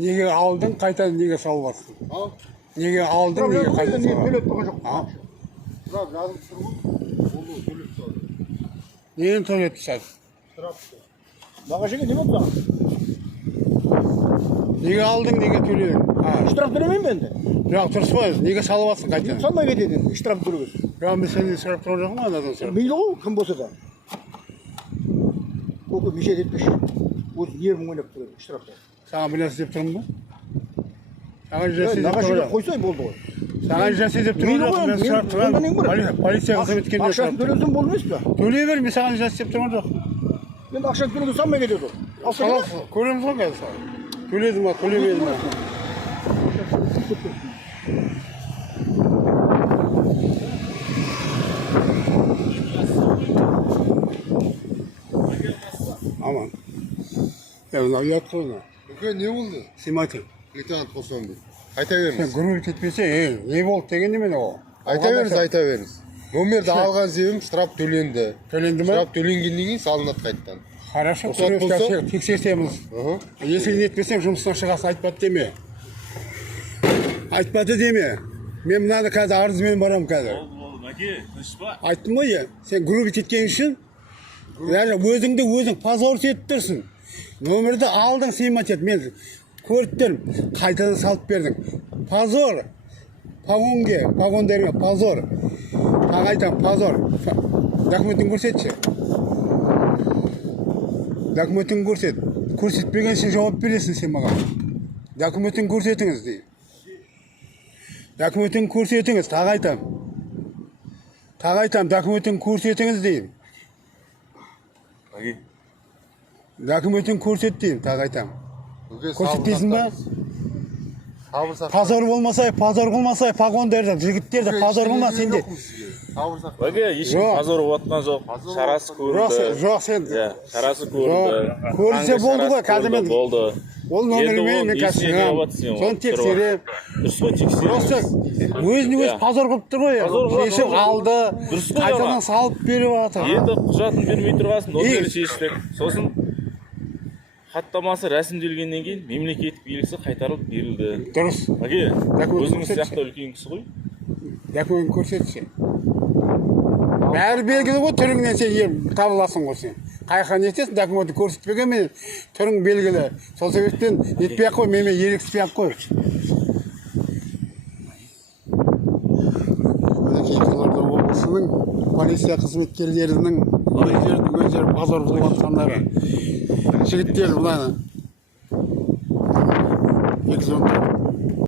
Неге алдың, қайтадан неге салып жатсың? Неге алдың, неге қайтадан салып жатсың? Нені төлетті сәл? Бағашыға не болды? Неге алдың, неге төледің? Штраф төлемеймін бе енді? Жоқ, дұрыс қой, неге салып жатсың қайтадан? Салмай кетеді енді, штраф төлегіз. Жоқ, мен сенен сұрап тұрған жоқпын анадан сұрап. Мейлі ғой, кім болса да. Көке мешет етпеші. Өзі 20 мың ойнап тұрады, штрафта. Саған бір нәрсе деп тұрмын ба? Саған нәрсе деп Нағашыға тұрмын. қойсай болды ғой. Саған нәрсе деп тұрмын жоқ, мен сұрап тұрған. Полиция қызметкеріне сұрап ақшасын төлесем болды емес пе? Төлей бер, мен саған нәрсе деп тұрған жоқ. Енді ақшасын төлеуге салмай кетеді ол. Көреміз ғой қазір. Төледі ма, төлемеді ма? Aman. Mынау ұят қой мына. Көке, не болды? Сниматель. Лейтенант қосамын деп. Айта Сен беріңіз. гүріл кетпесе, не болды деген немен ол? Айта беріңіз. Номерді алған себебім штраф төленді. Төленді ме? Штраф төленгеннен кейін салынады қайттан. Хорошо, Рұқсат болса? тексертеміз. Если нетпесем, жұмыстан шығасын, айтпады деме. Айтпады деме. Мен мынаны қазір арызымен барам қазір. Мәке, тыныш па? Айттым ғой, сен гүріл кеткен үшін өзіңді өзің позорить етіп тұрсың. Номерді алдың, снимать, мен көріп тұрмын, қайтадан салып бердің. Позор. Погондарға позор. Тағайтан позор. Документін көрсетші. Документін көрсет. Көрсетпеген сен жауап бересің сен маған. Документін көрсетіңіз дейді. Документін көрсетіңіз, тағайтан. Тағайтан, документін көрсетіңіз деймін. Документін көрсет деймін, тағайтан. Көрсетпейсің ба? Позор болмасай, погондарды, жігіттерді позор болма сенде. Мәке, ешкім позор болатқан жоқ. Шарасы көрінді. Жоқ, сен. Шарасы көрінді. Көрінсе болды ғой, қазір мен. Болды. Ол номермен мен қазір. Соны тексерем. Дұрыс қой, тексерем. Өзіне-өз позор қылып тұр ғой. Шешіп алды, қайтадан салып беріп жатыр. Енді құжатын бермей тұрғасын, номері шештік. Сосын хаттамасы рәсімделгеннен кейін мемлекеттік белгісі қайтарылып берілді. Дұрыс. Мәке, өзіңіз сияқты үлкен кісі ғой. Документ көрсетші. Бәрі белгілі ғой, түріңнен сен табыласың ғой сен. Қайқа нетесің, документі көрсетпеген мен түрің белгілі. Сол себептен нетпей-ақ қой, менімен ерекіспей-ақ қой. Қызылорда облысының полиция қызметкерлерінің өздері позор қылып жатқандары. Жігіттер мынаны 210